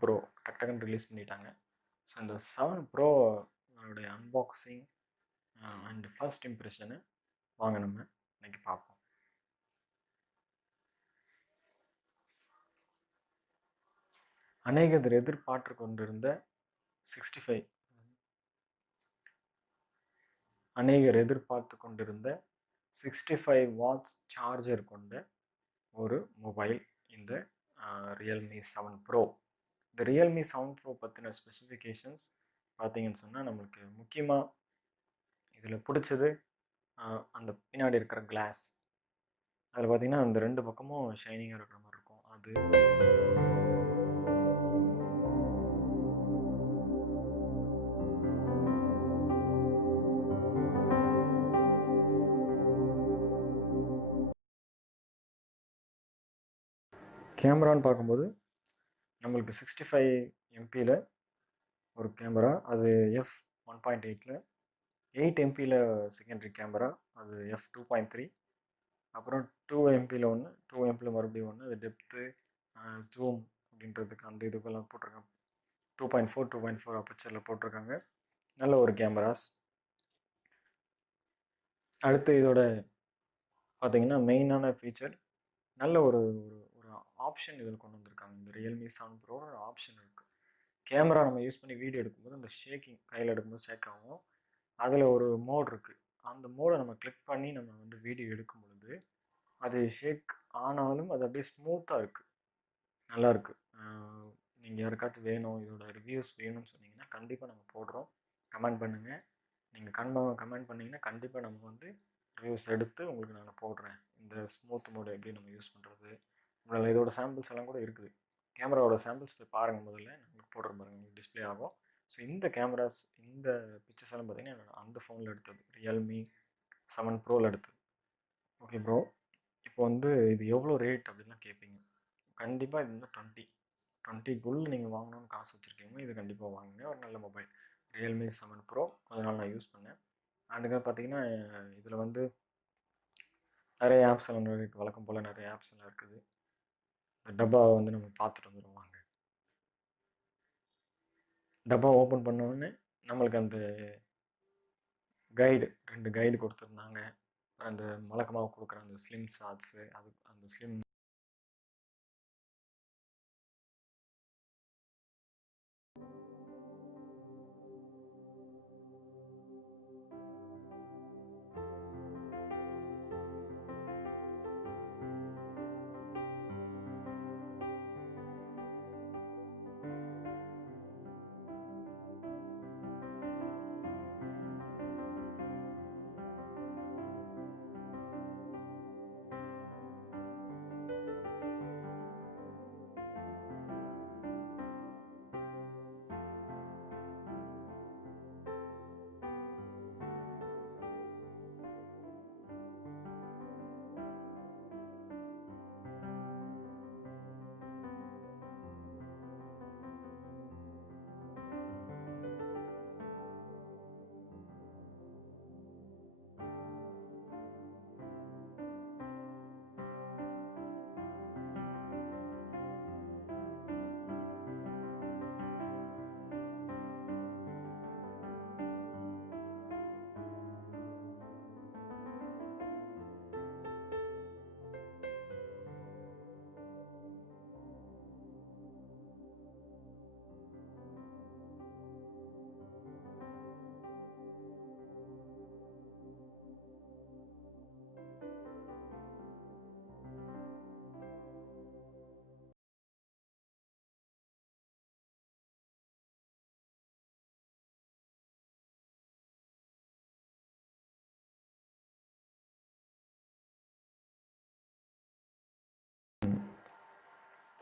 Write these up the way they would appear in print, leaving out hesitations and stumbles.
Bro டக் டக்குன்னு release பண்ணிட்டாங்க. So இந்த 7 ப்ரோடைய அன்பாக்சிங் அண்ட் ஃபர்ஸ்ட் இம்ப்ரெஷனை வாங்க நம்ம இன்னைக்கு பார்ப்போம். அநேகர் எதிர்பார்த்து கொண்டிருந்த 65 65 வாட்ஸ் சார்ஜர் கொண்ட ஒரு மொபைல் இந்த ரியல்மி 7 ப்ரோ. இந்த ரியல்மி 7 ப்ரோ பற்றின ஸ்பெசிஃபிகேஷன்ஸ் பார்த்தீங்கன்னு சொன்னால் நம்மளுக்கு முக்கியமாக இதில் பிடிச்சது அந்த பின்னாடி இருக்கிற கிளாஸ். அதில் பார்த்தீங்கன்னா அந்த 2 பக்கமும் ஷைனிங்காக இருக்கிற மாதிரி இருக்கும். அது கேமரான்னு பார்க்கும்போது நம்மளுக்கு 65 எம்பியில் ஒரு கேமரா, அது f1.8ல் 8 எம்பியில் செகண்டரி கேமரா, அது f2.3, அப்புறம் 2 எம்பியில் ஒன்று, 2 எம்பியில் மறுபடியும் ஒன்று, அது டெப்த்து ஜூம் அப்படின்றதுக்கு அந்த இதுக்கெல்லாம் போட்டிருக்காங்க. 2.4 அப்பச்சரில் போட்டிருக்காங்க. நல்ல ஒரு கேமராஸ். அடுத்து இதோட பார்த்தீங்கன்னா மெயினான ஃபீச்சர் நல்ல ஒரு ஒரு ஆப்ஷன் இதில் கொண்டு வந்திருக்காங்க. இந்த ரியல்மி 7 ப்ரோ ஒரு ஆப்ஷன் இருக்குது. கேமரா நம்ம யூஸ் பண்ணி வீடியோ எடுக்கும்போது அந்த ஷேக்கிங் கையில் எடுக்கும்போது ஷேக் ஆகும். அதில் ஒரு மோட் இருக்குது. அந்த மோடை நம்ம கிளிக் பண்ணி நம்ம வந்து வீடியோ எடுக்கும் பொழுது அது ஷேக் ஆனாலும் அது அப்படியே ஸ்மூத்தாக இருக்குது, நல்லாயிருக்கு. நீங்கள் யாருக்காச்சும் வேணும், இதோட ரிவ்யூஸ் வேணும்னு சொன்னீங்கன்னா கண்டிப்பாக நம்ம போடுறோம். கமெண்ட் பண்ணுங்கள். நீங்கள் கமெண்ட் பண்ணிங்கன்னா கண்டிப்பாக நம்ம வந்து ரிவ்யூஸ் எடுத்து உங்களுக்கு நான் போடுறேன். இந்த ஸ்மூத் மோடு எப்படி நம்ம யூஸ் பண்ணுறது, உங்களால் இதோட சாம்பிள்ஸ் எல்லாம் கூட இருக்குது. கேமராவோட சாம்பிள்ஸ் போய் பாருங்கள். முதல்ல உங்களுக்கு போடுற பாருங்கள், உங்களுக்கு டிஸ்பிளே ஆகும். ஸோ இந்த கேமராஸ், இந்த பிக்சர்ஸ் எல்லாம் பார்த்தீங்கன்னா அந்த ஃபோனில் எடுத்தது, ரியல்மி 7 ப்ரோவில் எடுத்தது. ஓகே ப்ரோ, இப்போ வந்து இது எவ்வளோ ரேட் அப்படின்லாம் கேட்பீங்க. கண்டிப்பாக இது வந்து 20க்குள்ளே நீங்கள் வாங்கணும்னு காசு வச்சுருக்கீங்க, இது கண்டிப்பாக வாங்குங்க. ஒரு நல்ல மொபைல் ரியல்மி 7 ப்ரோ. அதனால் நான் யூஸ் பண்ணேன். அதுக்காக பார்த்தீங்கன்னா இதில் வந்து நிறைய ஆப்ஸ் எல்லாம் இருக்குது. வழக்கம் போல் நிறைய ஆப்ஸ் எல்லாம் இருக்குது. டப்பாவை வந்து நம்ம பார்த்துட்டு வந்துடுவோம் வாங்க. டப்பா ஓப்பன் பண்ணோடனே நம்மளுக்கு அந்த கைடு 2 கைடு கொடுத்துருந்தாங்க. அந்த வழக்கமாக கொடுக்குற அந்த ஸ்லிம் ஷாட்ஸு, அது அந்த ஸ்லிம்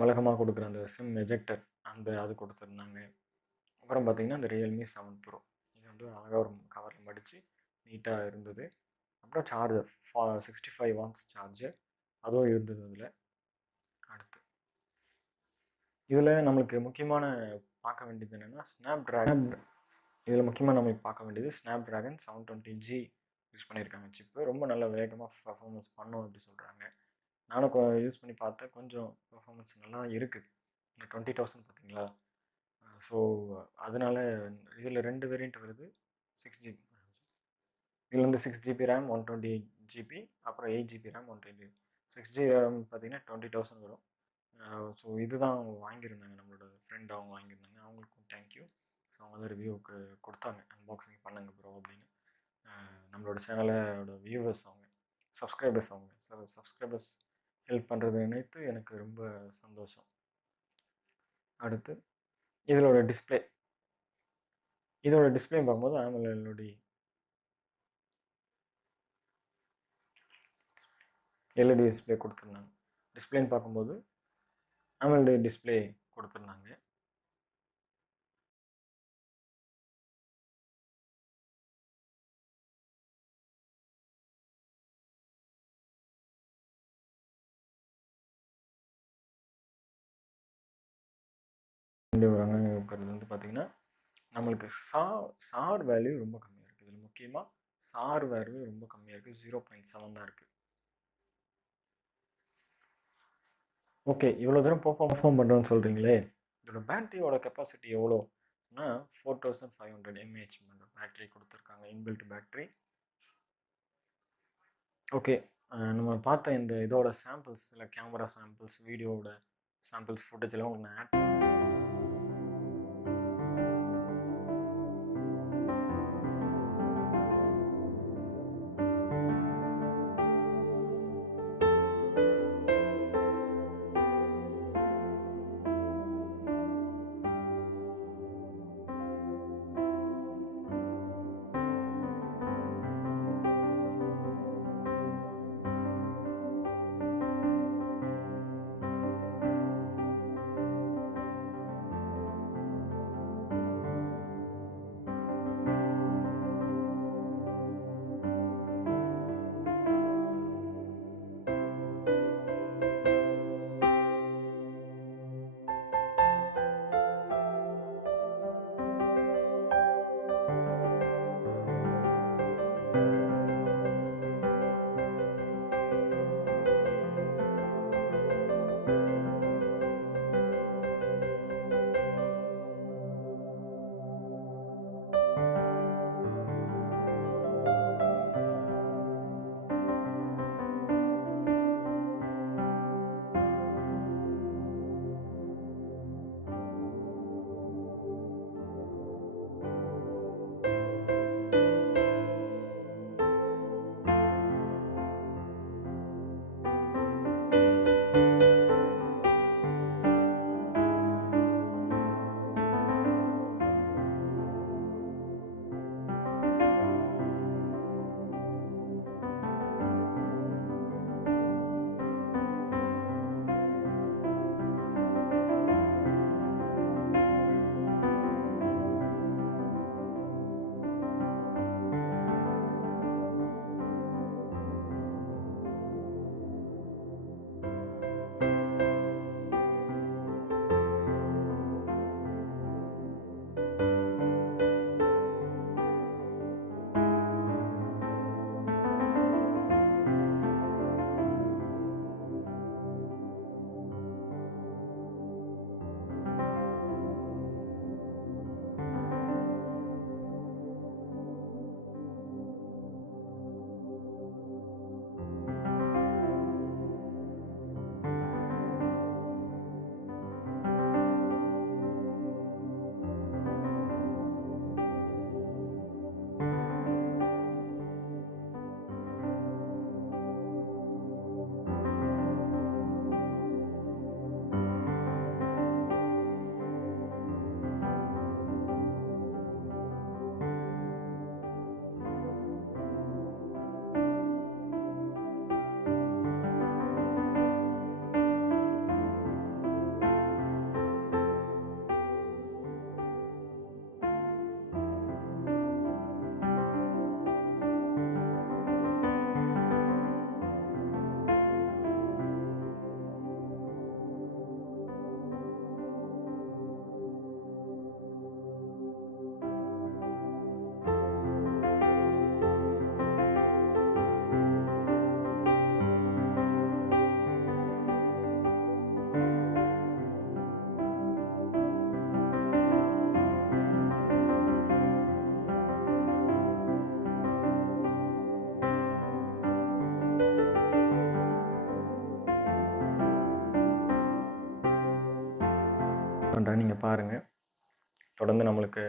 வழக்கமாக கொடுக்குற அந்த சிம் எஜெக்டர் அது கொடுத்துருந்தாங்க. அப்புறம் பார்த்திங்கன்னா இந்த ரியல்மி 7 ப்ரோ இது வந்து அழகாக ஒரு கவரில் மடித்து நீட்டாக இருந்தது. அப்புறம் சார்ஜர் 65 வாட்ஸ் சார்ஜர் அதுவும் இருந்தது அதில். அடுத்து இதில் நம்மளுக்கு முக்கியமான பார்க்க வேண்டியது என்னென்னா இதில் முக்கியமாக நம்மளுக்கு பார்க்க வேண்டியது ஸ்னாப்ட்ராகன் 720G யூஸ் பண்ணியிருக்காங்க சிப்பு. ரொம்ப நல்ல வேகமாக பர்ஃபார்மன்ஸ் பண்ணும் அப்படி சொல்கிறாங்க. நானும் யூஸ் பண்ணி பார்த்தேன். கொஞ்சம் பர்ஃபார்மன்ஸ் நல்லா இருக்குது. 20,000 பார்த்தீங்களா? ஸோ அதனால இதில் 2 வேரியண்ட் வருது. 6 ஜிபி. இதில் வந்து 6 ஜிபி ரேம், 128 ஜிபி, அப்புறம் 8 ஜிபி ரேம், 128. 6 ஜிபி ரேம் பார்த்தீங்கன்னா 20,000 வரும். ஸோ இதுதான் அவங்க வாங்கியிருந்தாங்க, நம்மளோட ஃப்ரெண்ட் அவங்க வாங்கியிருந்தாங்க. அவங்களுக்கும் தேங்க்யூ. ஸோ அவங்க தான் ரிவ்யூவுக்கு கொடுத்தாங்க, அன்பாக்சிங் பண்ணுங்க ப்ரோ அப்படின்னு. நம்மளோட சேனலோட வியூவர்ஸ் அவங்க, சப்ஸ்கிரைபர்ஸ் அவங்க. ஸோ சப்ஸ்கிரைபர்ஸ் ஹெல்ப் பண்ணுறது நினைத்து எனக்கு ரொம்ப சந்தோஷம். அடுத்து இதோட டிஸ்பிளே பார்க்கும்போது AMOLED எல்இடி டிஸ்பிளே கொடுத்துருந்தாங்க. டிஸ்பிளேன்னு பார்க்கும்போது AMOLED டிஸ்பிளே கொடுத்துருந்தாங்க. வராங்க இருக்கிறது வந்து பார்த்திங்கன்னா நம்மளுக்கு சார் வேல்யூ ரொம்ப கம்மியாக இருக்குது. இதில் முக்கியமாக சார் வேல்யூ ரொம்ப கம்மியாக இருக்குது. 0.7 தான் இருக்குது. ஓகே, இவ்வளோ தூரம் பெர்ஃபார்ம் பண்ணுறோன்னு சொல்கிறீங்களே, இதோட பேட்டரியோட கெப்பாசிட்டி எவ்வளோனா 4500 mAh பேட்டரி கொடுத்துருக்காங்க, இன்பில்ட் பேட்டரி. ஓகே, நம்ம பார்த்த இந்த இதோட சாம்பிள்ஸ், இல்லை கேமரா சாம்பிள்ஸ், வீடியோவோட சாம்பிள்ஸ், ஃபுட்டேஜ் எல்லாம் ஒன்று ஆட் பண்ணுறேன், நீங்கள் பாருங்கள். தொடர்ந்து நம்மளுக்கு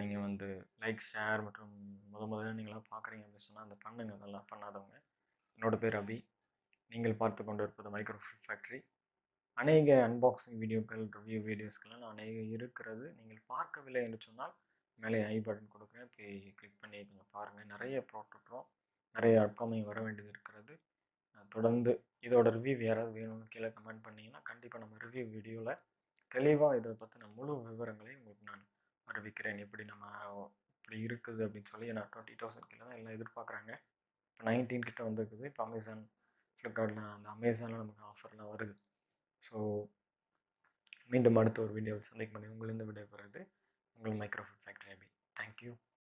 நீங்கள் வந்து லைக், ஷேர் மற்றும் முதல்ல நீங்களாம் பார்க்குறீங்க அப்படின்னு சொன்னால் அந்த பண்ணுங்க. அதெல்லாம் பண்ணாதவங்க. என்னோட பேர் அபி. நீங்கள் பார்த்து கொண்டு இருப்பது மைக்ரோஃபோன் ஃபேக்ட்ரி. அநேக அன்பாக்சிங் வீடியோக்கள், ரிவ்யூ வீடியோஸ்க்கெல்லாம் நான் அநேக இருக்கிறது. நீங்கள் பார்க்கவில்லை என்று சொன்னால் மேலே ஐ பட்டன் கொடுக்குறேன், போய் கிளிக் பண்ணி கொஞ்சம் பாருங்கள். நிறைய போட்டுட்றோம், நிறைய அப்கமிங் வர வேண்டியது இருக்கிறது. தொடர்ந்து இதோட ரிவ்யூ யாராவது வேணும்னு கீழே கமெண்ட் பண்ணிங்கன்னா கண்டிப்பாக நம்ம ரிவ்யூ வீடியோவில் தெளிவாக இதை பற்றின முழு விவரங்களை உங்களுக்கு நான் அறிவிக்கிறேன். எப்படி நம்ம இப்படி இருக்குது அப்படின்னு சொல்லி. நான் 20,000 கிட்ட தான் எல்லாம் எதிர்பார்க்குறாங்க. இப்போ 19 கிட்ட வந்துருக்குது. இப்போ அமேசான், ஃப்ளிப்கார்ட்டில் அந்த அமேசானில் நமக்கு ஆஃபர்லாம் வருது. ஸோ மீண்டும் அடுத்த ஒரு வீடியோவில் சந்திக்கும் பண்ணி உங்களிருந்து விடைபெறுவது உங்கள் மைக்ரோஃபோன் ஃபேக்ட்ரி அபி. தேங்க்யூ.